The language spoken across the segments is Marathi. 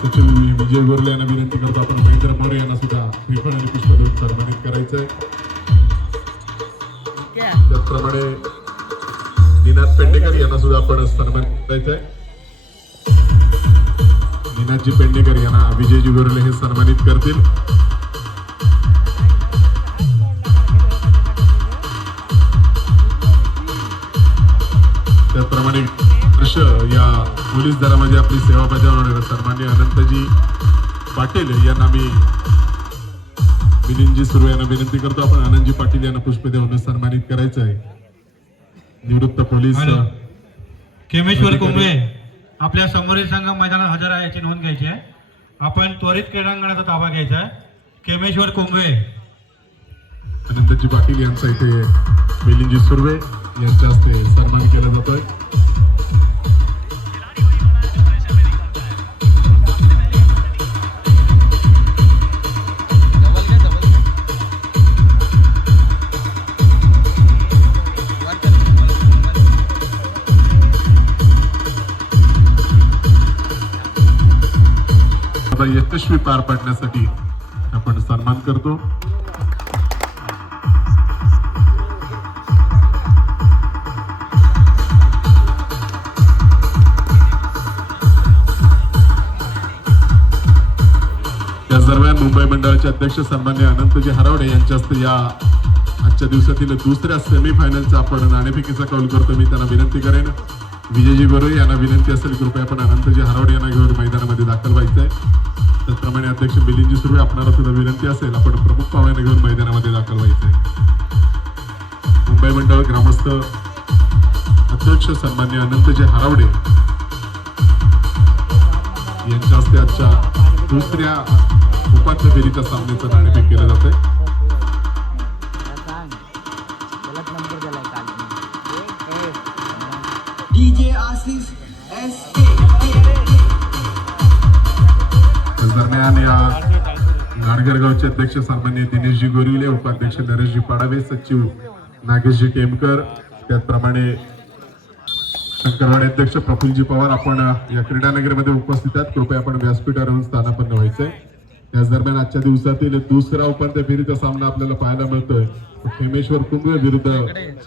सचिव विजय गोरले यांना विनंती करतो आपण महेंद्र मोरे यांना सुद्धा श्रीफळ आणि पुष्प देऊन सन्मानित करायचंय. त्याचप्रमाणे निनाद पेंडेकर यांना सुद्धा आपण सन्मानित करायचंय. निनादजी पेंडेकर यांना विजयजी गोरले हे सन्मानित करतील. त्याचप्रमाणे वर्ष या पोलीस दलामध्ये आपली सेवा बजावणारे सन्मान्य अनंतजी पाटील यांना मी मिलिंदजी सुर्वे यांना विनंती करतो आपण आनंदजी पाटील यांना पुष्प देऊन सन्मानित करायचं आहे. निवृत्त पोलीस केमेश्वर कुंभे आपल्या समोरील संघ मैदानात हजर आहे याची नोंद घ्यायची आहे. आपण त्वरित क्रीडांगणाचा ताबा घ्यायचा आहे. केमेश्वर कुंभे अनंतजी पाटील यांचा इथे मिलिंदजी सुर्वे यांच्या हस्ते सन्मान केला जातोय. यशस्वी पार पाडण्यासाठी आपण सन्मान करतो. त्याच दरम्यान मुंबई मंडळाचे अध्यक्ष सन्मान्य अनंतजी हरावडे यांच्या हस्ते या आजच्या दिवसातील दुसऱ्या सेमीफायनलचा आपण नाणेफेकीचा कौल करतो. मी त्यांना विनंती करेन विजयजी गोरे यांना विनंती असेल कृपया आपण अनंतजी हरावडे यांना घेऊन मैदानामध्ये दाखल व्हायचंय. त्याचप्रमाणे अध्यक्ष मिलिंदजी सुर्वे आपणाला सुद्धा विनंती असेल आपण प्रमुख पाहुण्यांना घेऊन मैदानामध्ये दाखल व्हायचंय. मुंबई मंडळ ग्रामस्थ अध्यक्ष सन्मान्य अनंतजी हरावडे यांच्या हस्ते आजच्या दुसऱ्या उपांत्य फेरीच्या सामन्याचं नाणेफेक केलं जातंय. दरम्यान या गाडगरगावचे अध्यक्ष सन्मान्य दिनेशजी गोरिले, उपाध्यक्ष नरेशजी पाडावे, सचिव नागेशजी केमकर, त्याचप्रमाणे शंकरवाडी अध्यक्ष प्रफुल्लजी पवार आपण या क्रीडानगरीमध्ये उपस्थित आहेत. कृपया आपण व्यासपीठावर येऊन स्थानापन्न व्हायचंय. त्याच दरम्यान आजच्या दिवसातील दुसरा उपांत्य फेरीचा सामना आपल्याला पाहायला मिळतोय. खेमेश्वर कुंभे विरुद्ध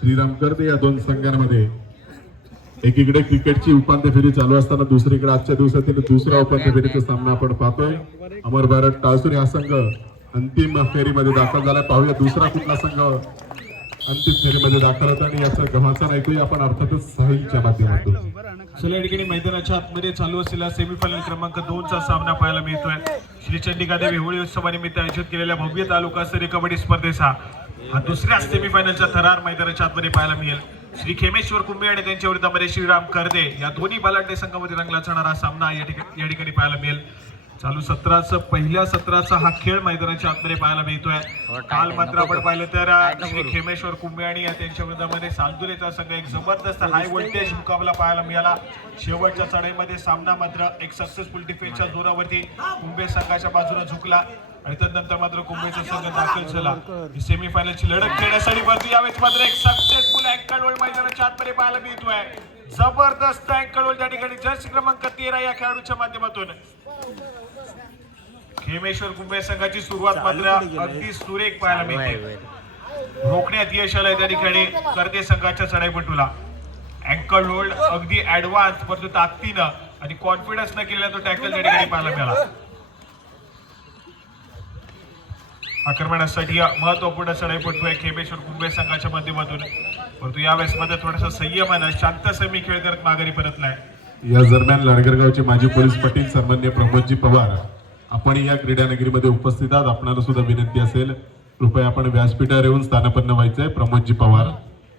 श्रीराम कर्दे या दोन संघांमध्ये एकीकडे क्रिकेटची उपांत्य फेरी चालू असताना दुसरीकडे आजच्या दिवसातील दुसरा उपांत्य फेरीचा सामना आपण पाहतोय. अमर भारत टाळसुर हा संघ अंतिम फेरीमध्ये दाखल झालाय. पाहूया दुसरा कुठला संघ अंतिम फेरीमध्ये दाखल होता आणि याचा गव्हाचा ऐकूया आपण अर्थातच साहिलच्या माध्यमातून. चला या ठिकाणी मैदानाच्या आतमध्ये चालू असलेला सेमीफायनल क्रमांक 2 चा सामना पाहायला मिळतोय. श्री चंडिकादेवी होळी उत्सवानिमित्त आयोजित केलेल्या भव्य तालुकास्तरीय कबड्डी स्पर्धेचा हा दुसऱ्या सेमीफायनलचा थरार मैदानाच्या आतमध्ये पाहायला मिळेल. श्री खेमेश्वर कुंभे आणि त्यांच्या विरुद्धामध्ये श्रीराम कर्दे या दोन्ही बलाढ्य संघामध्ये रंगला जाणारा सामना या ठिकाणी पाहायला मिळेल. चालू सत्राचा पहिल्या सत्राचा हा खेळ मैदानाच्या आतमध्ये पाहायला मिळतोय. काल मात्र आपण पाहिलं तर श्री खेमेश्वर कुंभे आणि त्यांच्या विरोधामध्ये सालदुरेचा संघ एक जबरदस्त हाय व्होल्टेज मुकाबला पाहायला मिळाला. शेवटच्या चढाईमध्ये सामना मात्र एक सक्सेसफुल डिफेन्सच्या जोरावरती कुंभे संघाच्या बाजूने झुकला आणि त्यानंतर मात्र कुंभेचा संघ दाखल झाला. सेमीफायनलची लढत खेळण्यासाठी परंतु यावेळेस मात्र एक सक्सेसफुल अँकल होल्ड मैदानाच्या आतमध्ये पाहायला मिळतोय. जबरदस्त अँकल होल्ड त्या ठिकाणी जर्सी क्रमांक 13 या खेळाडूच्या माध्यमातून खेमेश्वर कुंभे संघाची सुरुवात मात्र अगदी सुरेख पाहायला मिळते. रोखण्यात यश आलंय त्या ठिकाणी कर्दे संघाच्या चढाईपटूला. अँकल होल्ड अगदी ऍडव्हान्स परंतु ताकदीनं आणि कॉन्फिडन्स न केलेला तो टॅकल त्या ठिकाणी पाहायला मिळाला. आक्रमणासाठी महत्वपूर्ण चढाईपटू आहे खेमेश्वर कुंभे संघाच्या माध्यमातून, परंतु यावेळेस मध्ये थोडासा संयमानं शांत समी खेळ करत माघारी परतलाय. या दरम्यान लाडगरगावचे माजी पोलीस पाटील सन्मान्य प्रमोदजी पवार आपण या क्रीडानगरीमध्ये उपस्थित आहात. आपणाला सुद्धा विनंती असेल कृपया आपण व्यासपीठावर येऊन स्थानापन्न व्हायचंय. प्रमोदजी पवार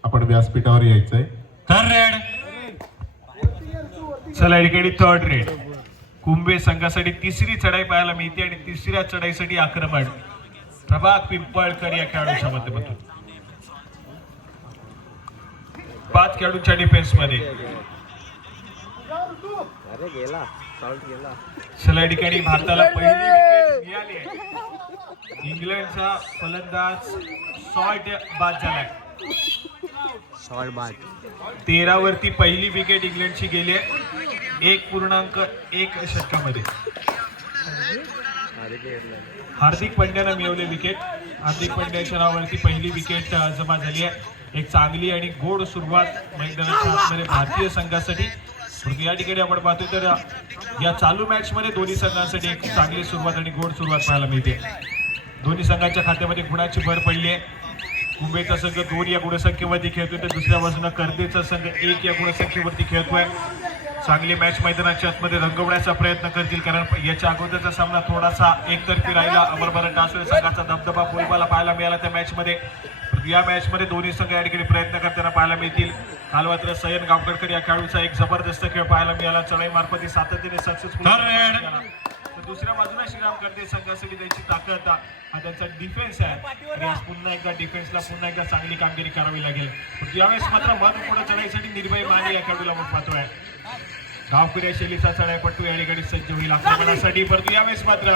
आपण व्यासपीठावर यायचंय. Third red. चला या ठिकाणी थर्ड रेड. कुंभे संघासाठी तिसरी चढाई पाहायला मिळते आणि तिसऱ्या चढाईसाठी आक्रमण प्रभात पिंपळकर या खेळाडूच्या माध्यमातून. 5 खेळाडूंच्या डिफेन्स मध्ये. चला या ठिकाणी भारताला पहिली विकेट मिळाली आहे. इंग्लंडचा फलंदाज शॉर्ट बाद झालाय. 13 वरती पहिली विकेट इंग्लंडची गेली आहे 1.1 षटकामध्ये. हार्दिक पंड्यानं मिळवली विकेट. हार्दिक पंड्याच्या नावावरती पहिली विकेट जमा झाली आहे. एक चांगली आणि गोड सुरुवात मैदानाच्या आतमध्ये भारतीय संघासाठी. परंतु या ठिकाणी आपण पाहतो तर या चालू मॅच मध्ये दोन्ही संघांसाठी एक चांगली सुरुवात आणि गोड सुरुवात पाहायला मिळते. दोन्ही संघांच्या खात्यामध्ये गुणाची भर पडली आहे. कुंभेचा संघ 2 या गुणसंख्येवरती खेळतोय तर दुसऱ्या बाजूला कर्देचा संघ 1 या गुणसंख्येवरती खेळतोय. चांगली मॅच मैदानाच्या आतमध्ये रंगवण्याचा प्रयत्न करतील, कारण याच्या अगोदरचा सामना थोडासा एकतर्फी राहिला. अमरभरण टासुळे संघाचा दबदबा बोलबाला पाहायला मिळाला त्या मॅच मध्ये. या मॅच मध्ये दोन्ही संघ या ठिकाणी प्रयत्न करताना पाहायला मिळतील. काल मात्र सयन गावकरकर या खेळाडूचा एक जबरदस्त खेळ पाहायला मिळाला. चढाई मार्फत सातत्याने सक्सेसफुल. दुसऱ्या बाजूला श्रीराम कर्दे संघासाठी त्यांची ताकद हा त्यांचा डिफेन्स आहे आणि आज पुन्हा एकदा डिफेन्सला पुन्हा एकदा चांगली कामगिरी करावी लागेल. यावेळेस मात्र मध पुढे चढाईसाठी निर्भय माने या खेळाडूला आपण पाहतोय. गावकरी शैलीचा चढाईपट्टू या ठिकाणी सज्ज होईल आक्रमणासाठी. परंतु यावेळेस मात्र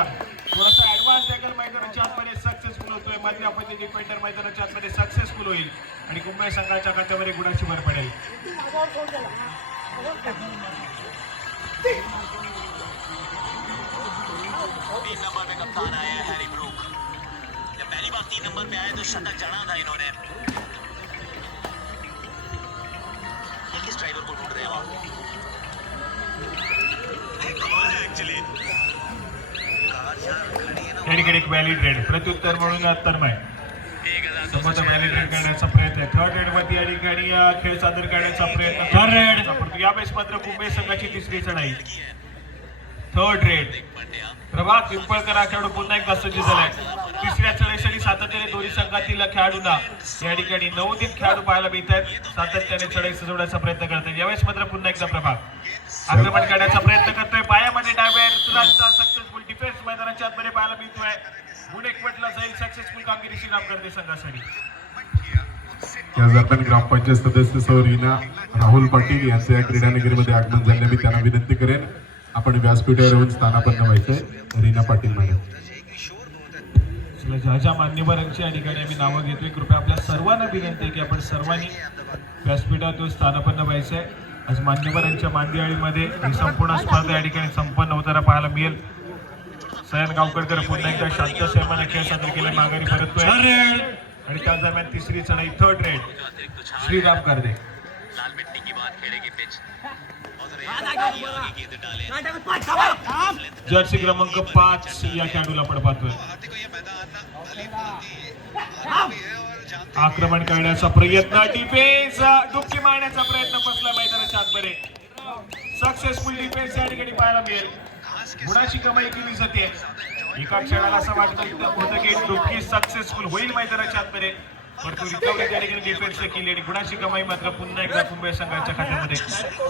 थोडासा ऍडव्हान्स टॅकल मैदानाच्या आतमध्ये सक्सेसफुल होतोय. मधल्या आपण डिफेंडर मैदानाच्या आतमध्ये सक्सेसफुल होईल आणि कुंभे संघाच्या खात्यामध्ये गुणाची भर पडेल. तीन नंबर पे कप्तान आया है हैरी ब्रूक. जब पहली बार 3 नंबर पे आए तो शतक जड़ा था इन्होंने. किस ड्राइवर को ढूंढ रहे हैं आप? या ठिकाणी एक व्हॅलिड रेड प्रत्युत्तर म्हणून तन्मय समोरचा व्हॅलिड रेड करण्याचा प्रयत्न आहे. थर्ड रेड मध्ये या ठिकाणी खेळ सादर करण्याचा प्रयत्न. थर्ड रेड यावेळेस मात्र कुंभे संघाची तिसरी चढाई. थर्ड रेड प्रभाग पिंपळकर हा खेळाडू पुन्हा एकदा सज्ज झालाय. तिसऱ्या चढाईसाठी सातत्याने दोन्ही संघातील खेळाडूंना या ठिकाणी नवोदित खेळाडू पाहायला मिळत आहेत. सातत्याने चढाई सजवण्याचा प्रयत्न करतात. यावेळेस मात्र पुन्हा एकदा प्रभाग आक्रमण करण्याचा प्रयत्न करतोय. पायामध्ये डाव्या सक्सेसफुल डिफेन्स मैदानाच्या आतमध्ये पाहायला मिळतोय. गुण एकवटला जाईल. सक्सेसफुल कामगिरी श्रीराम कर्दे संघासाठी. या दरम्यान ग्रामपंचायत सदस्य सौ रीना राहुल पाटील यांचे या क्रीडानगरीमध्ये आगमन झाले. मी त्यांना विनंती करेन आपण व्यासपीठावर येऊन स्थानापन्न व्हायचंय. रीना पाटील मॅडम. ज्या ज्या मान्यवरांची या ठिकाणी आम्ही नावं घेतोय कृपया आपल्या सर्वांना विनंती आहे की आपण सर्वांनी व्यासपीठात येऊन स्थानापन्न व्हायचंय. आज मान्यवरांच्या मांदियाळीमध्ये ही संपूर्ण स्पर्धा या ठिकाणी संपन्न होताना पाहायला मिळेल. सयन गावकरकर पुन्हा एकदा शांत शर्माने खेळ सादर केले. माघारी परततोय आणि त्या दरम्यान तिसरी चढाई थर्ड रेड श्रीराम कर्दे. लाल मिट्टी की बात खेळेगी पिच. जर्सी क्रमांक 5 या खेळाडूला आपण पाहतोय. आक्रमण करण्याचा प्रयत्न. डिफेन्स डुबकी मारण्याचा प्रयत्न फसला मैदानाच्या आतमध्ये. सक्सेसफुल डिफेन्स या ठिकाणी पाहायला मिळेल. गुणाची कमाई केली जाते. एका खेळाला असं वाटतं होतं की डुबकी सक्सेसफुल होईल मैदानाच्या आतमध्ये, परंतु रिकव्हरी त्या ठिकाणी डिफेन्सने केली आणि गुणाची कमाई मात्र पुन्हा एकदा कुंभे संघाच्या खात्यामध्ये.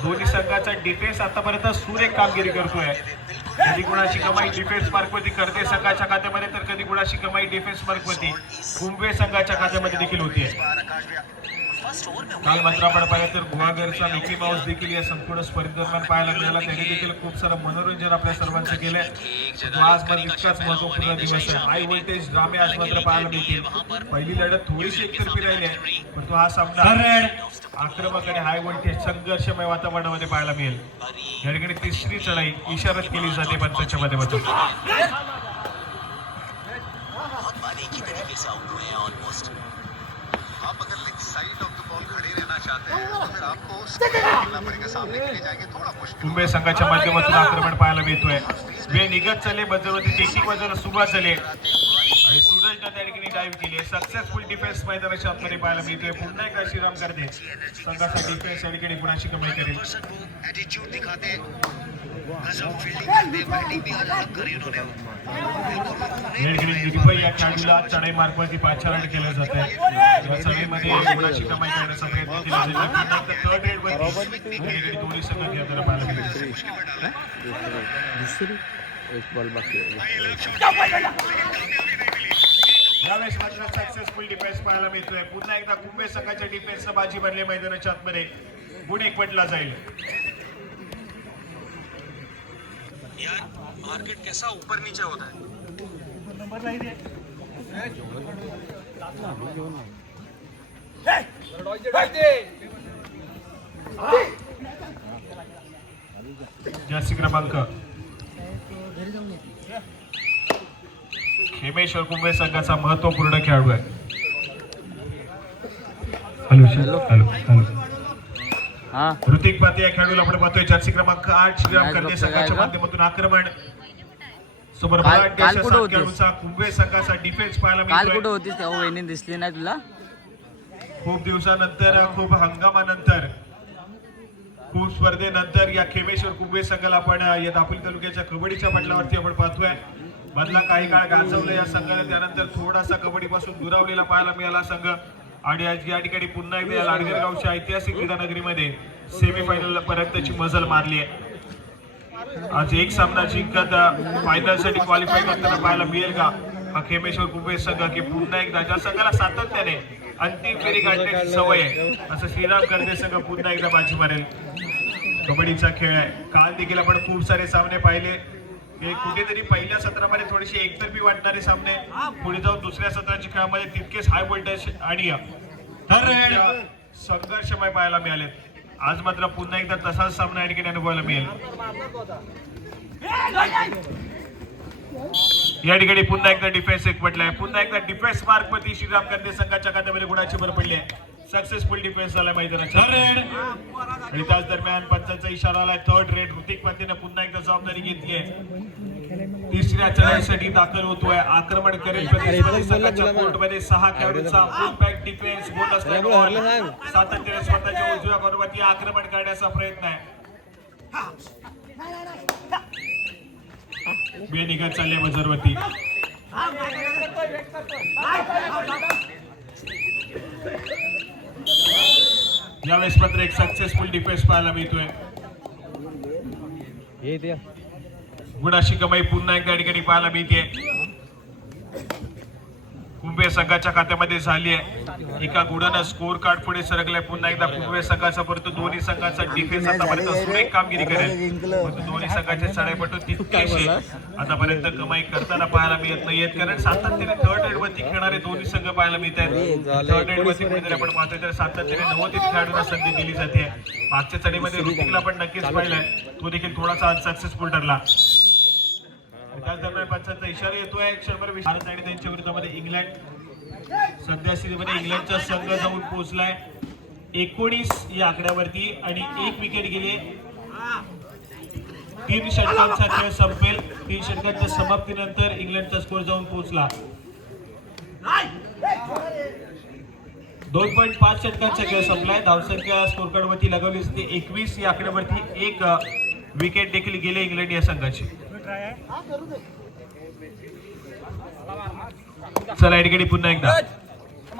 दोन्ही संघाचा डिफेन्स आतापर्यंत सुरेख कामगिरी करतोय. कधी गुणाची कमाई डिफेन्स मार्कवरती कर्दे संघाच्या खात्यामध्ये तर कधी गुणाची कमाई डिफेन्स मार्कवरती कुंभे संघाच्या खात्यामध्ये देखील होतीये. काल मात्र आपण पाहिलं तर गुहागरचा मिकी माऊस देखील या संपूर्ण स्पर्धेदरम्यान पाहायला मिळाला. त्यांनी देखील खूप सारं मनोरंजन आपल्या सर्वांचं केलंय. आज मात्र इतकाच महत्वपूर्ण दिवस आहे. हाय व्होल्टेज ड्रामे आज मात्र पाहायला मिळतील. पहिली लढत थोडीशी एकतर्फी राहिली आहे, परंतु हा सामना आक्रमक आणि हाय व्होल्टेज संघर्षमय वातावरणामध्ये पाहायला मिळेल. या ठिकाणी तिसरी चढाई इशारत केली जाते पंचांच्या माध्यमातून. आप अगर leg side of the ball खड़े रहना चाहते हैं तो फिर आपको करना पड़ेगा. सामने के लिए जाएंगे थोड़ा मुश्किल. कुंभे संघाच्या माध्यमातून आक्रमण पाहायला मिळतोय. वेळ निघत चालले. बजरवरती टेकिंग बाजूला सुरुवात झाली आणि सूरजने त्या ठिकाणी डाईव्ह केली. सक्सेसफुल डिफेन्स मैदानाच्या आतमध्ये पाहायला मिळतोय. पुन्हा एकदा श्रीराम कर्दे संघाचा डिफेन्स या ठिकाणी गुणाची कमाई करेल. एटीट्यूड दिखाते, गजब फील्डिंग करते, बैटिंग भी अलग करी उन्होंने. निर्भय या खेळाडूला चढाई मार्गवरती पाचारण केलं जात आहे. या चढाईमध्ये गुणाची कमाई करण्याचा प्रयत्न केला जाईल. थर्ड रेड वरती दोन्ही संघ पाहायला मिळेल. यावेळेस मात्र सक्सेसफुल डिफेन्स पाहायला मिळतोय. पुन्हा एकदा कुंभे संघाच्या डिफेन्सनं बाजी भरली. मैदानाच्या आतमध्ये गुण एकवटला जाईल. यार मार्केट कैसा ऊपर नीचे होता है. जर्सी क्रमांक खेमेश्वर कुंभे संघाचा महत्वपूर्ण खेळाडू आहे. हॅलो. हा ऋतिक पाते या खेळाडूला आपण पाहतोय. जर्सी क्रमांक 8 श्रीराम कर्दे संघाच्या माध्यमातून आक्रमण. समोर काल बलाढ्य अशा कुठं सात होतीस? खेळाडूचा कुंभे संघाचा डिफेन्स पाहायला काल मिळतोय. कुठं होतीस तेव्हा वहिनी दिसली नाही तुला? खूप दिवसानंतर, खूप हंगामानंतर, खूप स्पर्धेनंतर या खेमेश्वर कुंभे संघाला आपण या दापोली तालुक्याच्या कबड्डीच्या पटलावरती आपण पाहतोय. मधला काही काळ गाजवलं या संघाला, त्यानंतर थोडासा कबड्डीपासून दुरावलेला पाहायला मिळाला संघ. आणि आज या ठिकाणी पुन्हा एकदा या लाडगेगावच्या ऐतिहासिक क्रीडा नगरीमध्ये सेमीफायनल पर्यंतची मजल मारली आहे. आज एक सामना जिंकत फायनल साठी क्वालिफाय करताना पाहायला मिळेल का हा खेमेश्वर कुंभे संघ, की पुन्हा एकदा ज्या संघाला सातत्याने अंतिम फेरी गाठण्याची सवय आहे असं श्रीराम कर्दे संघ पुन्हा एकदा बाजी मारेल. कबड्डीचा खेळ आहे. काल देखील आपण खूप सारे सामने पाहिले. हे कुठेतरी पहिल्या सत्रामध्ये थोडीशी एकतर्फी वाटणारे सामने पुढे जाऊन दुसऱ्या सत्राच्या खेळामध्ये तितकेच हाय व्होल्टेज आणि संघर्षमय पाहायला मिळाले. आज मात्र पुन्हा एकदा तसाच सामना या ठिकाणी अनुभवायला मिळेल. या ठिकाणी पुन्हा एकदा डिफेन्स एक म्हटलाय. पुन्हा एकदा डिफेन्स मार्क मध्ये श्रीराम कर्दे संघाच्या खात्यामध्ये गुणाची भर पडली आहे. सक्सेसफुल डिफेन्स झाला मैदानाचा. आणि त्याच दरम्यान पंचांचा इशारा आलाय. Third red. ऋतिक पातेने पुन्हा एकदा जबाबदारी घेतली आहे. तिसऱ्या चढाईसाठी दाखल होतोय. आक्रमण करेल प्रतिस्पर्धी संघाच्या कोर्टमध्ये 6 खेळाडूंचा फुल बॅक डिफेन्स गोल असल्याने सातत्याने स्वतःच्या उजव्या बरोबर आक्रमण करण्याचा प्रयत्न आहे. बेनिघत चालले बजरवरती. यावेळेस मात्र एक सक्सेसफुल डिफेन्स पाहायला मिळतोय. गुणाशी कमाई पुन्हा एकदा ठिकाणी पाहायला मिळते. कुंभे संघाच्या खात्यामध्ये झाली आहे. एका गुणानं स्कोर कार्ड पुढे सरकलाय. पुन्हा एकदा कुंभे संघाचा, परंतु दोन्ही संघाचा डिफेन्स आतापर्यंत सुरेख कामगिरी करेल. परंतु दोन्ही संघाचे चढाईपटू तितकेसे आतापर्यंत कमाई करताना पाहायला मिळत नाहीयेत, कारण सातत्याने थर्ड रेड वरती खेळणारे दोन्ही संघ पाहायला मिळत आहेत. थर्ड रेड वरती कुठेतरी आपण पाहतोय तर सातत्याने 90 खेळाडूंना संधी दिली जाते. मागच्या चढीमध्ये ऋतिकला आपण नक्कीच पाहिलंय, तो देखील थोडासा अनसक्सेसफुल ठरला. त्याच दरम्यान पंचांचा इशारा येतोय. क्षणभर भारत आणि त्यांच्या विरोधामध्ये इंग्लंड. सध्या स्थितीमध्ये इंग्लंडचा संघ जाऊन पोहोचलाय 19 या आकड्यावरती आणि 1 विकेट गेली. 3 षटकांचा खेळ संपेल. 3 षटकांच्या समाप्तीनंतर इंग्लंडचा स्कोर जाऊन पोहोचला. 2.5 षटकांचा खेळ संपलाय. धावसंख्या स्कोर कार्ड वरती लगवली असते 21 या आकड्यावरती 1 विकेट देखील गेले इंग्लंड या संघाची. चला या ठिकाणी पुन्हा एकदा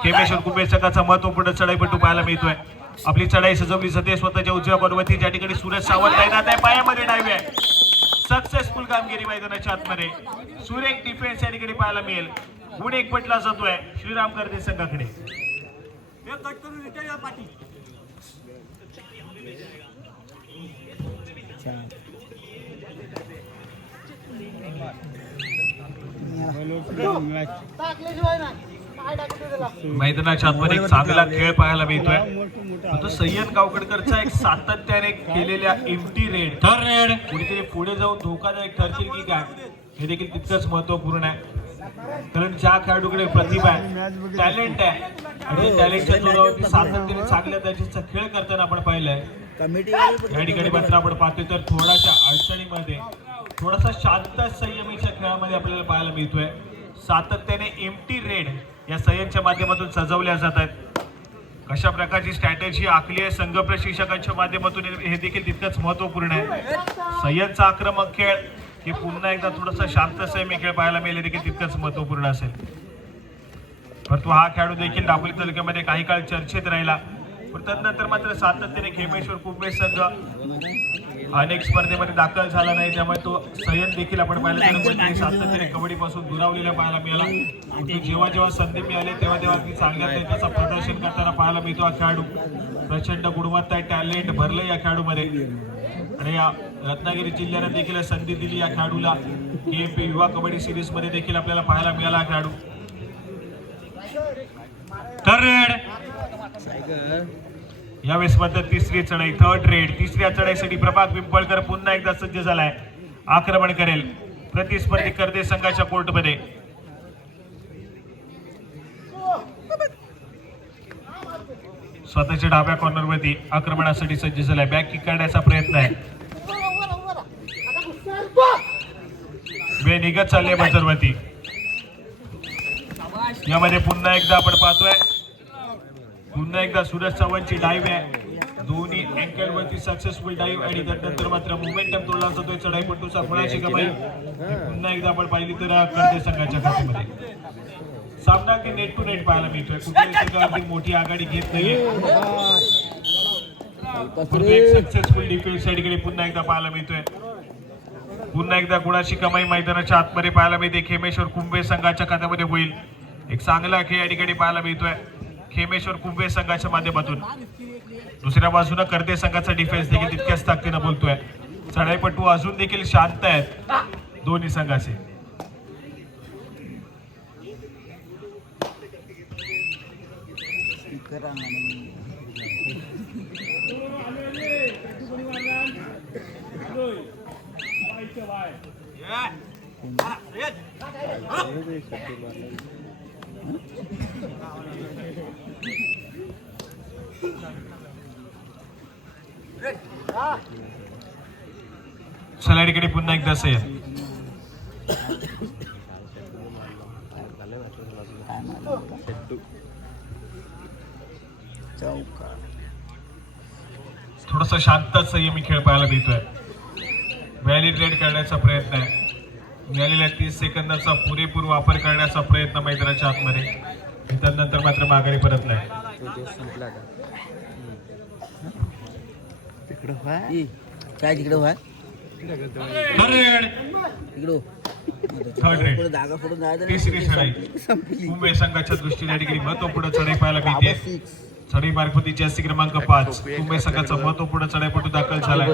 खेमेश्वर कुंभे संघाचा महत्वपूर्ण चढाईपटू पाहायला मिळतोय. आपली चढाई सजवली जाते स्वतःच्या उजव्या बरोबरती, ज्या ठिकाणी सूरज सावंत तैनात आहे. पायामध्ये डायवे आहे. सक्सेसफुल कामगिरी मैदानाच्या आतमध्ये. सुरेख डिफेन्स या ठिकाणी पाहायला मिळेल. गुण 1 पटला जातोय श्रीराम कर्दे संघाकडे. मैदानाच्या आतमध्ये एक चांगला खेळ पाहायला मिळतोय. तो सय्यद गावकडकरचा एक सातत्याने केलेल्या एम्प्टी रेड, थर्ड रेड कुठेतरी पुढे जाऊन धोकादायक ठरतील की काय हे देखील तितकंच महत्वपूर्ण आहे. कारण ज्या खेळाडूकडे प्रतिभा आहे, टॅलेंट आहे आणि टॅलेंटच्या जोरावरती सातत्याने चांगल्या दर्जाचा खेळ करताना आपण पाहिलंय. या ठिकाणी मात्र आपण पाहतोय तर थोड्याशा अडचणीमध्ये, थोडासा शांत संयमीच्या खेळामध्ये आपल्याला पाहायला मिळतोय. सातत्याने एम्प्टी रेड या सय्यदच्या माध्यमातून सजवल्या जात आहेत. कशा प्रकारची स्ट्रॅटेजी आखली आहे संघ प्रशिक्षकांच्या माध्यमातून हे देखील तितकंच महत्वपूर्ण आहे. सय्यदचा आक्रमक खेळ की पुन्हा एकदा थोडासा शांत संयमी खेळ पाहायला मिळेल देखील तितकंच महत्वपूर्ण असेल. परंतु हा खेळाडू देखील दापोली तालुक्यामध्ये काही काळ चर्चेत राहिला. पण त्यानंतर मात्र सातत्याने खेमेश्वर कुंभे संघ अनेक स्पर्धेमध्ये दाखल झाला नाही, त्यामुळे तो सय्यद देखील आपण पाहिलं सातत्याने कबड्डीपासून दुरावलेला पाहायला मिळाला. जेव्हा जेव्हा संधी मिळाली तेव्हा तेव्हा ती चांगल्या त्याचं प्रदर्शन करताना पाहायला मिळतो. हा खेळाडू प्रचंड गुणवत्ता टॅलेंट भरलं या खेळाडूमध्ये आणि या रत्नागिरी जिल्ह्याने देखील संधी दिली या खेळाडूला. KMP युवा कबड्डी सिरीज मध्ये देखील आपल्याला पाहायला मिळाला हा खेळाडू. यावेळेस मात्र तिसरी चढाई, थर्ड रेड. तिसऱ्या चढाईसाठी प्रभाग पिंपळकर पुन्हा एकदा सज्ज झालाय. आक्रमण करेल प्रतिस्पर्धी कर्दे संघाच्या कोर्टमध्ये. स्वतःच्या डाव्या कॉर्नरवरती आक्रमणासाठी सज्ज झालाय. बॅक किक करण्याचा प्रयत्न आहे. वेळ निघत चालले बजरवरती. यामध्ये पुन्हा एकदा आपण पाहतोय, पुन्हा एकदा सूरज चव्हाणची डाईव्ह आहे. दोन्ही अँकल वरती सक्सेसफुल डाईव्ह आणि त्यानंतर मात्र मोमेंटम तोडला जातोय चढाईपटूचा. गुणाची कमाई पुन्हा एकदा आपण पाहिली तर करते संघाच्या खात्यामध्ये. सामना अगदी नेट टू नेट पाहायला मिळतोय. कुठल्याही संघावरती मोठी आघाडी घेत नाहीये. सक्सेसफुल डिफेन्स या ठिकाणी पुन्हा एकदा पाहायला मिळतोय. पुन्हा एकदा गुणाची कमाई मैदानाच्या आतमध्ये पाहायला मिळते. खेमेश्वर कुंभे संघाच्या खात्यामध्ये होईल. एक चांगला खेळ या ठिकाणी पाहायला मिळतोय खेमेश्वर कुंभे संघाच्या माध्यमातून. दुसऱ्या बाजूला करते संघाचा डिफेन्स देखील तितक्याच ताकदीनं बोलतोय. चढाईपटू अजून देखील शांत आहेत दोन्ही संघाचे. चला इकडे पुन्हा एकदा असे थोडासा शांत संयमी खेळ पाहायला मिळतोय. व्हॅलिड रेड करण्याचा प्रयत्न आहे. मिळालेल्या 30 सेकंदाचा पुरेपूर वापर करण्याचा प्रयत्न मैदानाच्या आतमध्ये. त्यानंतर मात्र माघारी परतलाय. काय तिकडे व्हाय तिसरी चढाई मुंबई संघाच्या दृष्टीने ठिकाणी महत्वपूर्ण चढाई पाहायला मिळते. चढाई मार्फती जास्ती क्रमांक 5 मुंबई संघाचा महत्वपूर्ण चढाईपटू दाखल झालाय.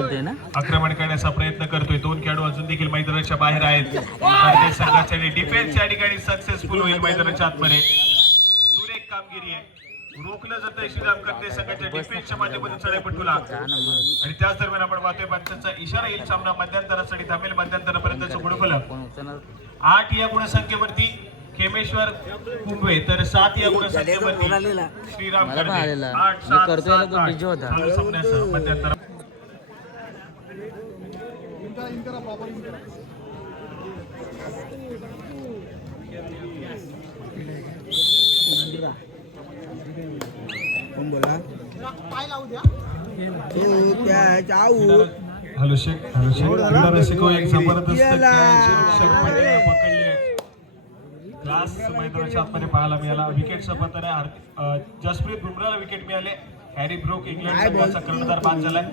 आक्रमण करण्याचा प्रयत्न करतोय. 2 खेळाडू अजून देखील मैदानाच्या बाहेर आहेत. भारतीय संघाच्या डिफेन्स या ठिकाणी सक्सेसफुल होईल. मैदानाच्या आतमध्ये सुरेख कामगिरी आहे. रोखलं जातंय श्रीराम करते संघाच्या डिफेन्सच्या माध्यमातून चढाईपटूला. आणि त्याच दरम्यान आपण पाहतोय पंचांचा इशारा येईल. सामना मध्यंतरासाठी थांबेल. मध्यंतरापर्यंतचं गुणफलक 8 या गुणसंख्येवरती खेमेश्वर कुंभे तर 7 या गुणसंख्येवरती श्रीराम करते. 8-7 चालू सामन्याचं मध्यंतर. हॅलो शेख रसिको एक जबरदस्त पकडले. क्लास मैदानाच्या आतमध्ये पाहायला मिळाला. विकेटचा पत्ता जसप्रीत बुमराला विकेट मिळाले. हॅरी ब्रूक इंग्लंड संघाचा कर्णधार बाद झालाय.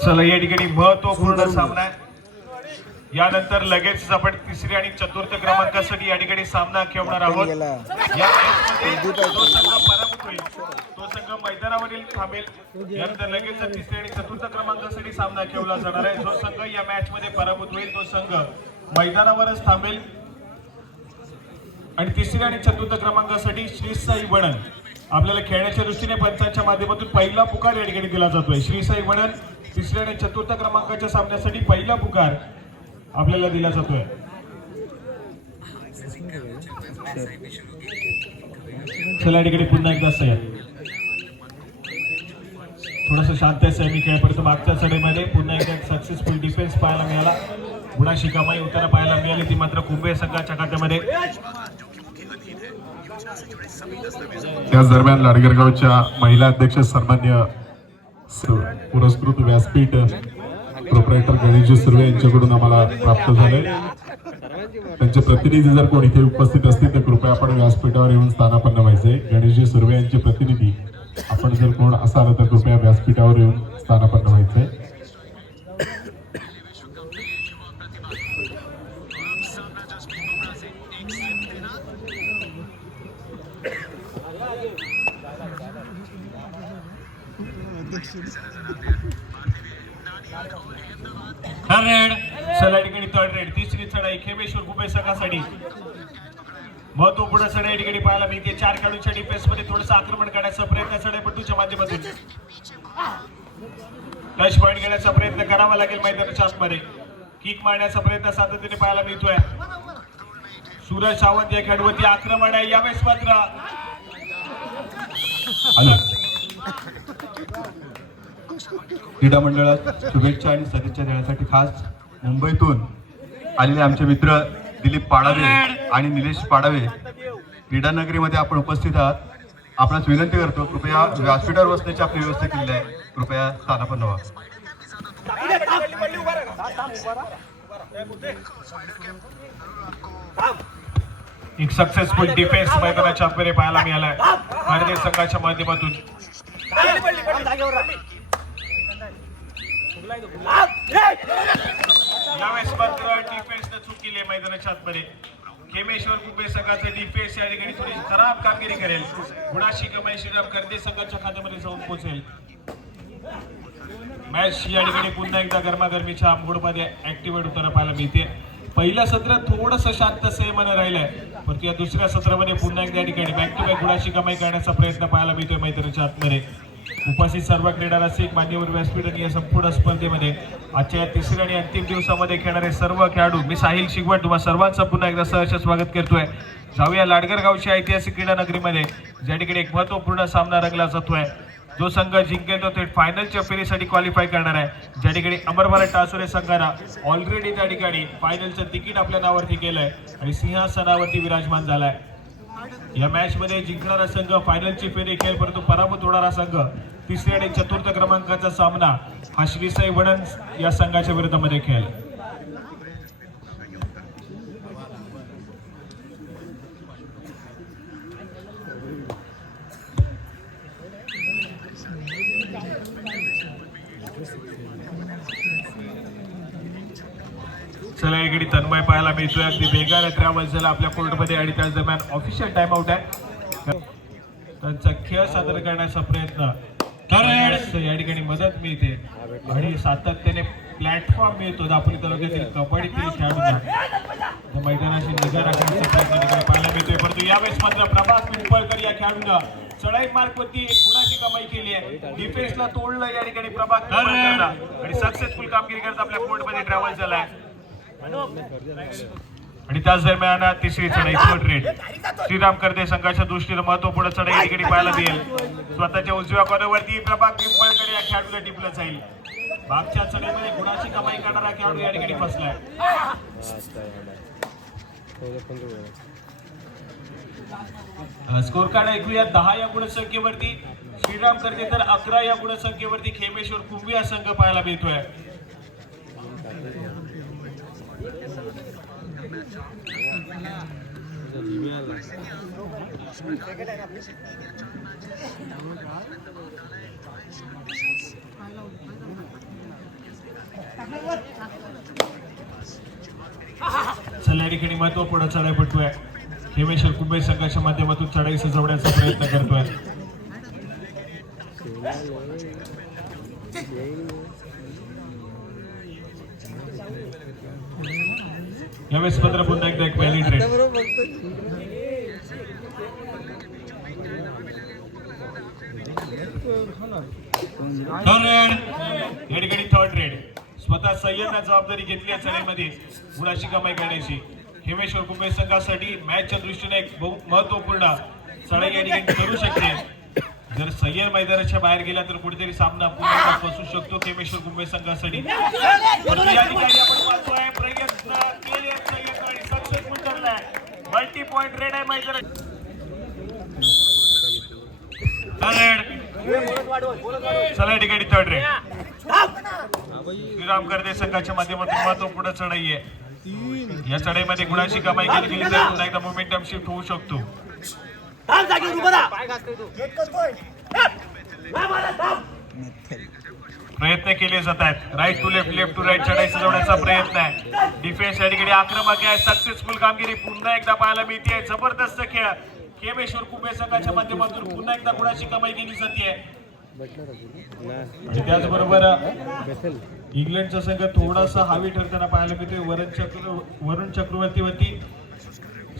चला या ठिकाणी महत्वपूर्ण सामना आहे. यानंतर लगेच आपण तिसरी आणि चतुर्थ क्रमांकासाठी या ठिकाणी सामना खेळणार आहोत. या मॅचमध्ये जो संघ पराभूत होईल तो संघ मैदानावरील थांबेल. यानंतर लगेच तिसरी आणि चतुर्थ क्रमांकासाठी सामना खेळला जाणार आहे. जो संघ या मॅच मध्ये पराभूत होईल तो संघ मैदानावरच थांबेल. आणि तिसरी आणि चतुर्थ क्रमांकासाठी श्री साई वणन आपल्याला खेळण्याच्या दृष्टीने पंचांच्या माध्यमातून पहिला पुकार या ठिकाणी दिला जातोय. श्री साई वणन तिसऱ्या आणि चतुर्थ क्रमांकाच्या सामन्यासाठी पहिला पुकार आपल्याला दिला जातोय. चला ठिकाणी पुन्हा एकदा सह्या थोडस शांत संयमी खेळ पडतो. मागच्या चढाईमध्ये पुन्हा एकदा सक्सेसफुल डिफेन्स पाहायला मिळाला. गुणाची कमाई उतारा पाहायला मिळाली ती मात्र कुंभे संघाच्या खात्यामध्ये. त्याच दरम्यान लाडगरगावच्या महिला अध्यक्ष सन्मान्य पुरस्कृत व्यासपीठ प्रोप्रायटर गणेशजी सुर्वे यांच्याकडून आम्हाला प्राप्त झाले. त्यांचे प्रतिनिधी जर कोण इथे उपस्थित असतील तर कृपया आपण व्यासपीठावर येऊन स्थानापन्न व्हायचे. गणेशजी सुर्वे यांचे प्रतिनिधी आपण जर कोण असाल तर कृपया व्यासपीठावर येऊन स्थानापन्न व्हायचे. चला ठिकाणी थर्ड रेड तिसरी चढाई खेमेश्वर कुंभे संघासाठी. महत्वपूर्ण चढाई या ठिकाणी पाहायला मिळते. 4 खेळाडूंच्या डिफेन्स मध्ये थोडंसं आक्रमण करण्याचा प्रयत्न चढाईपटूच्या माध्यमातून टच पॉइंट घेण्याचा प्रयत्न करावा लागेल मैदानाच्या आतमध्ये. किक मारण्याचा प्रयत्न सातत्याने पाहायला मिळतोय. सूरज सावंत या खेळाडूवरती आक्रमण आहे यावेळेस मात्र क्रीडा मंडळात शुभेच्छा आणि सदिच्छा देण्यासाठी खास मुंबईतून आलेले आमचे मित्र दिलीप पाडावे आणि निलेश पाडावे क्रीडा नगरीमध्ये आपण उपस्थित आहात. आपणास विनंती करतो कृपया व्यासपीठावर बसण्याची आपली व्यवस्था केली आहे. कृपया स्थानापन्न व्हा. एक सक्सेसफुल डिफेन्स मैदानाच्या आतमध्ये पाहायला मिळालाय भारतीय संघाच्या माध्यमातून. यावेळेस मात्र डिफेन्सने चूक केली आहे मैदानाच्या आतमध्ये. खेमेश्वर कुंभे संघाचे डिफेन्स या ठिकाणी थोडी खराब कामगिरी करेल. गुणाशी कमाई श्रीराम करते संघाच्या खात्यामध्ये जाऊन पोहोचेल. मॅच या ठिकाणी पुन्हा एकदा गरमागरमीच्या मूडमध्ये ऍक्टिव्हेट होताना पाहायला मिळते. पहिलं सत्र थोडंसं शांत संयमानं राहिलंय, परंतु या दुसऱ्या सत्रामध्ये पुन्हा एकदा या ठिकाणी बॅक टू बॅक गुणाशी कमाई करण्याचा प्रयत्न पाहायला मिळतोय मैदानाच्या आतमध्ये. उपस्थित सर्व क्रीडा रसिक मान्यवर व्यासपीठ आणि या संपूर्ण स्पर्धेमध्ये आजच्या या तिसऱ्या आणि अंतिम दिवसामध्ये खेळणारे सर्व खेळाडू मी साहिल शिगवण तुम्हा सर्वांचं पुन्हा एकदा सहर्ष स्वागत करतोय. जाऊया लाडगर गावच्या ऐतिहासिक क्रीडा नगरीमध्ये ज्या ठिकाणी एक महत्वपूर्ण सामना रंगला जातोय. जो संघ जिंकेल तो थेट फायनलच्या फेरीसाठी क्वालिफाय करणार आहे. ज्या ठिकाणी अमर भारत टासुरे संघानं ऑलरेडी त्या ठिकाणी फायनलचं तिकीट आपल्या नावावरती केलंय आणि सिंहासनावरती विराजमान झालाय. या मॅच मध्ये जिंकणारा संघ फायनलची फेरी खेळ, परंतु पराभूत होणारा संघ तिसऱ्या आणि चतुर्थ क्रमांकाचा सामना हा श्रीसाई वडन या संघाच्या विरोधामध्ये खेळेल. चला इकडे तन्मय पाहायला मिळतोय. अगदी वेगाने ट्रॅव्हल झाला आपल्या कोर्टमध्ये आणि त्याच दरम्यान ऑफिशियल टाइम आउट आहे. त्यांचा खेळ सादर करण्याचा प्रयत्न या ठिकाणी मदत मिळते आणि सातत्याने प्लॅटफॉर्म मिळतो दापोली तालुक्यातील कबड्डीतील खेळाडूंना मैदानाची निगा राखण्याचा प्रयत्न ठिकाणी पाहायला मिळतोय. परंतु यावेळेस मात्र प्रभास पिंपळकर या खेळाडूंना चढाई मार्गवरती गुणाची कमाई केली आहे. डिफेन्सला तोडलं या ठिकाणी प्रभास पिंपळकरला आणि सक्सेसफुल कामगिरी करत आपल्या कोर्टमध्ये ट्रॅव्हल झालाय. आणि त्याच दरम्यान तिसरी चढाई थर्ड रेड श्रीराम करते संघाच्या दृष्टीने महत्वपूर्ण चढाई ठिकाणी पाहायला मिळेल. स्वतःच्या उजव्या कॉर्नरवरती प्रभाग पिंपळकर या खेळाडूला टिपलं जाईल. मागच्या चढाईमध्ये गुणाची कमाई करणारा खेळाडू या ठिकाणी फसलाय. स्कोर कार्ड ऐकूया. 10 या गुणसंख्येवरती श्रीराम करते तर 11 या गुणसंख्येवरती खेमेश्वर कुंभी हा संघ पाहायला मिळतोय. चला या ठिकाणी महत्वपूर्ण चढाईपटू आहे. खेमेश्वर कुंभे संघाच्या माध्यमातून चढाई सजवण्याचा प्रयत्न करतोय. यावेळेस मात्र पुन्हा एकदा एक व्हॅलिड रेड या ठिकाणी थर्ड रेड. स्वतः सय्यदने जबाबदारी घेतली आहे चढाईमध्ये गुणाची कमाई करण्याची. खेमेश्वर कुंभे संघासाठी मॅचच्या दृष्टीने एक महत्वपूर्ण चढाई या ठिकाणी करू शकते. जर सय्यद मैदानाच्या बाहेर गेला तर कुठेतरी सामना पुन्हा फसू शकतो खेमेश्वर कुंभे संघासाठी. या ठिकाणी आपण पाहतोय प्रयत्न केले सय्यद आणि सक्सेसफुल ठरलाय. मल्टी पॉइंट रेड आहे मैदानात. चला या ठिकाणी थर्ड रेड श्रीराम करते संघाच्या माध्यमातून महत्वपूर्ण चढाई आहे. या चढाईमध्ये गुणाची कमाई केली गेली तर पुन्हा एकदा मोमेंटम शिफ्ट होऊ शकतो. प्रयत्न केले जात आहेत. Right to left, left to right चढाई सजवण्याचा प्रयत्न आहे. डिफेन्स या ठिकाणी आक्रमक आहे. सक्सेसफुल कामगिरी पुन्हा एकदा पाहायला मिळते. जबरदस्त खेळ खेमेश्वर कुंभे संघाच्या माध्यमातून पुन्हा एकदा गुणाची कमाई केली जाते. त्याचबरोबर इंग्लंडचा संघ थोडासा हावी ठरताना पाहायला मिळतोय. वरुण चक्रवर्तीवरती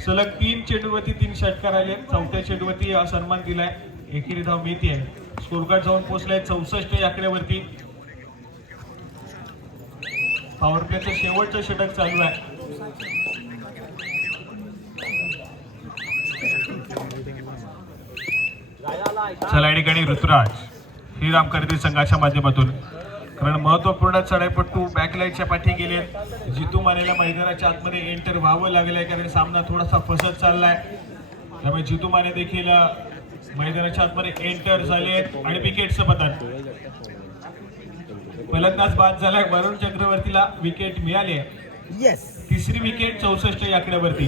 सलग 3 चेंडूवरती 3 षटकार आले. चौथ्या चेंडूवरती सन्मान दिलाय. एकेरी धाव मिळते आहे. स्कोर कार्ड जाऊन पोहोचलाय 64 या आकड्यावरती. पॉवर प्लेचं शेवटचं षटक चालू आहे. चला या ठिकाणी ऋतुराज श्रीराम करते संघाच्या माध्यमातून, कारण महत्वपूर्ण चढाईपट्टू बॅकलाईटच्या पाठी गेले. जितू मानेला मैदानाच्या आतमध्ये एंटर व्हावं लागलंय, कारण सामना थोडासा फसत चाललाय. त्यामुळे जितू माने देखील मैदानाच्या आतमध्ये एंटर झाले आणि विकेटचं पतन. फलंदाज बाद झालाय. वरुण चक्रवर्तीला विकेट मिळाली आहे. यस. तिसरी विकेट 64 या आकड्यावरती.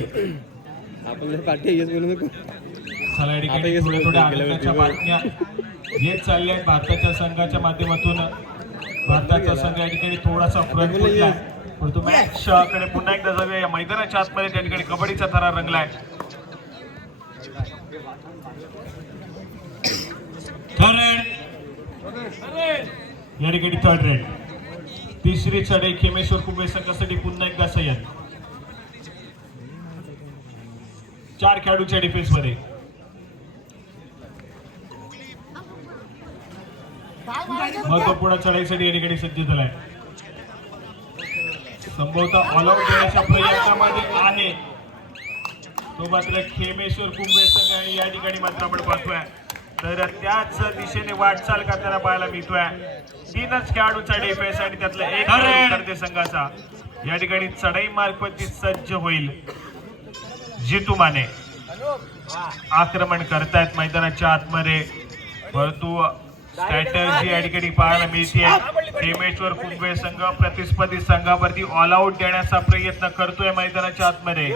चला या ठिकाणी थोड्या थोड्या आनंदाच्या बातम्या येत चालल्या आहेत भारताच्या संघाच्या माध्यमातून. भारताचा संघ या ठिकाणी थोडासा फ्रंट फुटला, परंतु मॅच कडे पुन्हा एकदा जाऊया. या मैदानाच्या आतमध्ये त्या ठिकाणी कबड्डीचा थरार रंगलाय. या ठिकाणी थर्ड रेड. तिसरी चढाई खेमेश्वर कुंभे संघासाठी पुन्हा एकदा सय्यद. 4 खेळाडूच्या डिफेन्स मध्ये. महत्वपूर्ण चढाईसाठी या ठिकाणी सज्ज झालाय. संभवतः ऑल आउट देण्याच्या प्रयत्नामध्ये आहे तो मात्र खेमेश्वर कुंभे संघ. या ठिकाणी मात्र आपण पाहतोय तर त्याच दिशेने वाटचाल करताना पाहायला मिळतोय. 3च खेळाडूचा डिफेन्स आणि त्यातला एक करते संघाचा या ठिकाणी चढाई मार्फत सज्ज होईल. जितू माने आक्रमण करतायत मैदानाच्या आतमध्ये, परंतु स्ट्रॅटर्जी या ठिकाणी पाहायला मिळते. खेमेश्वर कुंभे संघ प्रतिस्पर्धी संघावरती ऑल आउट देण्याचा प्रयत्न करतोय मैदानाच्या आतमध्ये.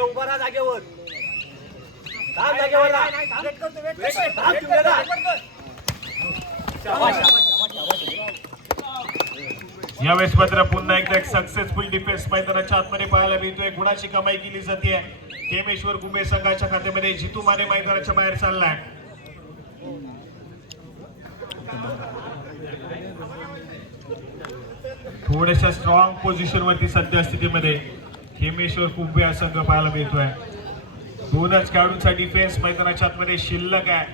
यावेळेस मात्र पुन्हा एकदा एक सक्सेसफुल डिफेन्स मैदानाच्या आतमध्ये पाहायला मिळतोय. गुणाची कमाई केली जाते खेमेश्वर कुंभे संघाच्या खात्यामध्ये. जितू माने मैदानाच्या बाहेर चाललाय. थोड्याशा स्ट्रॉंग पोझिशन वरती सध्या स्थितीमध्ये खेमेश्वर कुंभे हा संघ पाहायला मिळतोय. 2च खेळाडूंचा डिफेन्स मैदानाच्या आतमध्ये शिल्लक आहे,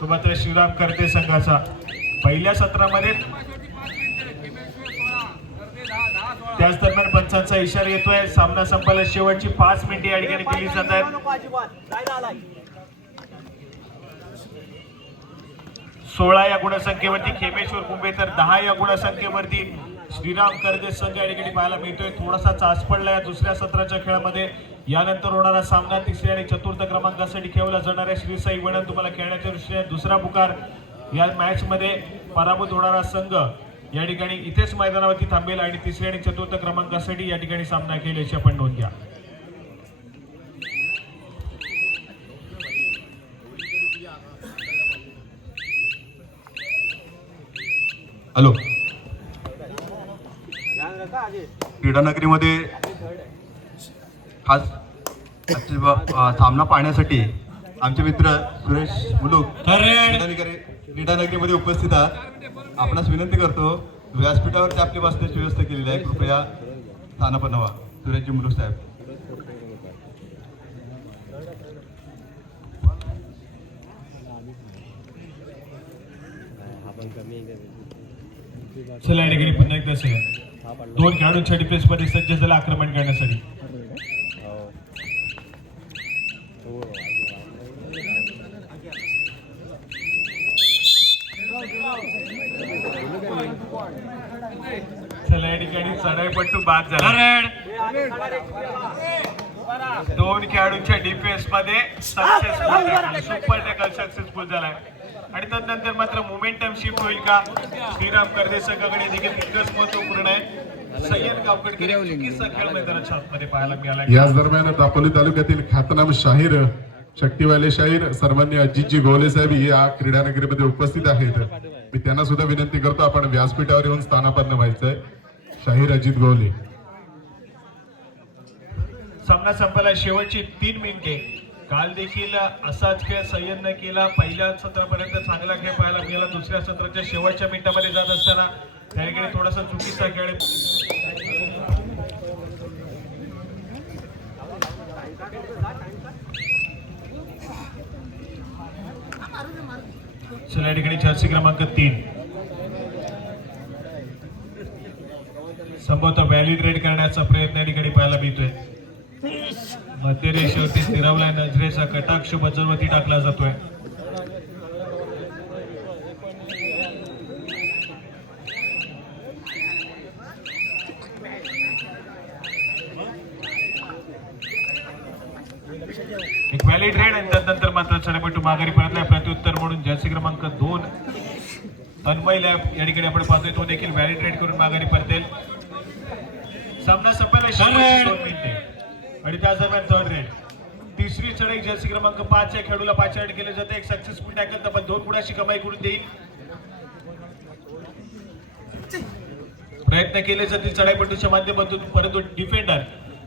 तो मात्र श्रीराम करते संघाचा. पहिल्या सत्रामध्ये त्याच दरम्यान पंचांचा इशारा येतोय. सामना संपायला शेवटची 5 मिनिटे या ठिकाणी केली जात आहेत. 16 या गुणसंख्येवरती खेमेश्वर कुंभे तर 10 या गुणसंख्येवरती श्रीराम करते संघ या ठिकाणी पाहायला मिळतोय. थोडासा चाच पडला या दुसऱ्या सत्राच्या खेळामध्ये. यानंतर होणारा सामना 3ऱ्या आणि 4र्थ क्रमांकासाठी खेळला जाणाऱ्या श्री साई वणन तुम्हाला खेळण्याच्या दृष्टीने दुसरा पुकार. या मॅच मध्ये पराभूत होणारा संघ या ठिकाणी इथेच मैदानावरती थांबेल आणि 3ऱ्या आणि 4र्थ क्रमांकासाठी या ठिकाणी सामना खेळेल याची आपण नोंद घ्या. हॅलो, क्रीडानगरीमध्ये खास सामना पाहण्यासाठी आमचे मित्र सुरेश मुलूक क्रीडानगरीमध्ये उपस्थित आहात. आपणास विनंती करतो, व्यासपीठावरती आपली बसण्याची व्यवस्था केलेली आहे, कृपया स्थानापन्न व्हा. सुरेशजी मुलूक साहेब. चला या ठिकाणी पुन्हा एकदा सगळं 2 खेळाडूंच्या डिफेन्स मध्ये सज्ज झाला आक्रमण करण्यासाठी. चला या ठिकाणी चढाईपट्टू बाद झाला. 2 खेळाडूंच्या डिफेन्स मध्ये सक्सेसफुल सुपर टॅकल सक्सेसफुल झालाय. आणि त्यानंतर मात्र मोमेंटम शिफ्ट होईल का श्रीराम करते संघाकडे देखील तितकंच महत्वपूर्ण आहे. सय्यद गावकडे चुकीचा खेळ मैदानाच्या आतमध्ये पाहायला मिळाला. याच दरम्यान दापोली तालुक्यातील ख्यातनाम शाहीर शक्तिवाले शाहीर सर्वांनी अजितजी गोले साहेब या क्रीडानगरीमध्ये उपस्थित आहेत. मी त्यांना सुद्धा विनंती करतो आपण व्यासपीठावर येऊन स्थानापन्न व्हायचंय. शाहीर अजित गोले. सामना संपायला शेवटची 3 मिनिटे. काल देखील असाच खेळ सय्यदने केला. पहिल्या सत्रापर्यंत चांगला खेळ पाहायला मिळाला. दुसऱ्या सत्राच्या शेवटच्या मिनिटामध्ये जात असताना त्या ठिकाणी थोडासा चुकीचा खेळ. चला या ठिकाणी जर्सी क्रमांक 3 संभवतः व्हॅलिडेट करण्याचा प्रयत्न या ठिकाणी पाहायला मिळतोय. मध्य रेषेवरती स्थिरावलाय, नजरेचा कटाक्ष बजरवरती टाकला जातोय. एक व्हॅलिड रेड आणि त्यानंतर मात्र चढपटू माघारी परतलाय. प्रत्युत्तर म्हणून जर्सी क्रमांक 2 तन्मय लॅब या ठिकाणी आपण पाहतोय, तो देखील व्हॅलिड रेड करून माघारी परतेल. सामना संपायला 2 मिनिटे आणि त्या दरम्यान थर्ड रेड. तिसरी चढाई जर्सी क्रमांक 5 च्या खेळूला 5 रेड केले जाते. एक सक्सेसफुल टॅकल तर 2 गुणाची कमाई करून देईल. प्रयत्न केले जातील चढाईपटूच्या माध्यमातून, परंतु डिफेंडर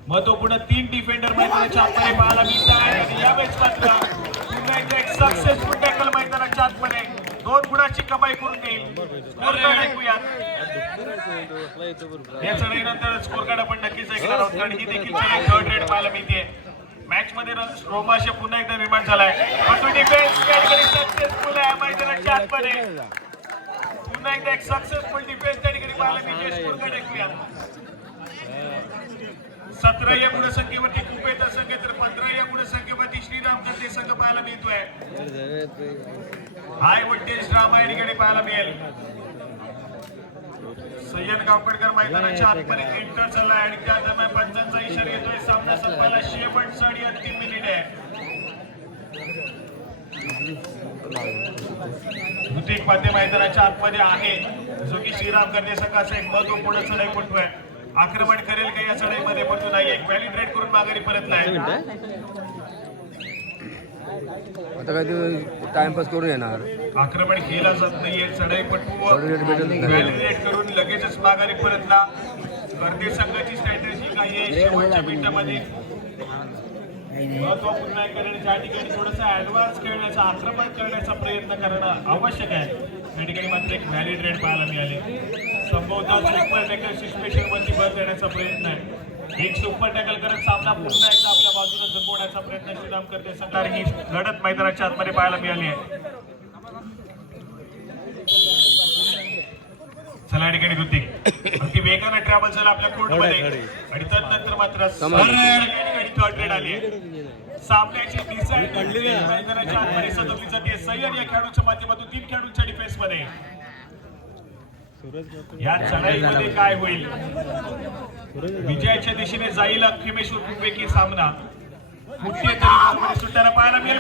महत्वपूर्ण 3 डिफेंडर मैदानाच्या आतमध्ये पाहायला मिळत आहे आणि यावेळेस मात्र पुन्हा एकदा एक सक्सेसफुल टॅकल मैदानाच्या आतमध्ये 2 गुणाची कमाई करून देईल. स्कोर कार्ड ऐकूयात. या चढाईनंतर स्कोर कार्ड आपण नक्कीच ऐकणार आहोत, कारण ही देखील चढाई थर्ड रेड पाहायला मिळते. मॅच मध्ये रोमाशय पुन्हा एकदा निर्माण झालाय. परंतु डिफेन्स या ठिकाणी सक्सेसफुल आहे मैदानाच्या आतमध्ये. पुन्हा एकदा एक सक्सेसफुल डिफेन्स त्या ठिकाणी पाहायला मिळते. स्कोर कार्ड ऐकूयात. 17 या गुणसंख्येवरती कुपेचा संघ तर 15 या गुणसंख्येवरती श्रीराम करते संघ पाहायला मिळतोय. हाय वोल्टेज ड्रामा या ठिकाणी पाहायला मिळेल. सय्यद गावकडकर मैदानाच्या आतमध्ये एंटर झालाय आणि त्या दरम्यान पंचांचा इशारा येतोय. सामना संपायला शेवटचा आणि अंतिम मिनिट आहे. ऋतिक पाते मैदानाच्या आतमध्ये आहे, जो की श्रीराम करते संघाचा एक महत्वपूर्ण चढाईपटू आहे. आक्रमण करेल का या चढाईमध्ये, परंतु नाही, एक व्हॅलिड रेड करून माघारी परतलाय. आता काय तू टाइमपास करून येणार. आक्रमण केला जात नाहीये. चढाईपटू व्हॅलिडेट करून लगेचच माघारी परतला. भारतीय संघाची स्ट्रॅटेजी काय आहे, शेवटच्या मिनिटामध्ये महत्वपूर्ण आहे, कारण ज्या ठिकाणी थोडंसं ऍडव्हान्स खेळण्याचा, आक्रमण करण्याचा प्रयत्न करणं आवश्यक आहे. त्या ठिकाणी मात्र एक व्हॅलिड रेड पाहायला मिळाले. संभवतः सुपर टॅकल सिच्युएशन वरती भर देण्याचा प्रयत्न आहे. एक सुपर टॅकल करत सामना पुन्हा एकदा आपल्या बाजूने जमवण्याचा प्रयत्न श्रीराम करते संघाला ही लढत मैदानाच्या आतमध्ये पाहायला मिळाली आहे. चला या ठिकाणी ऋतिक अगदी वेगाने ट्रॅव्हल झाला आपल्या कोर्टमध्ये आणि त्यानंतर मात्र थर्ड रेड आली आहे. सामन्याची डिसाईड मैदानाच्या आतमध्ये सजवली जाते. सय्यद या खेळाडूच्या माध्यमातून 3 खेळाडूंच्या डिफेन्स मध्ये. या चढाईमध्ये काय होईल, विजयाच्या दिशेने जाईल अख्खिमेश्वर कुंभे की सामना कुठे तरी सुट्ट्याला पाहायला मिळेल.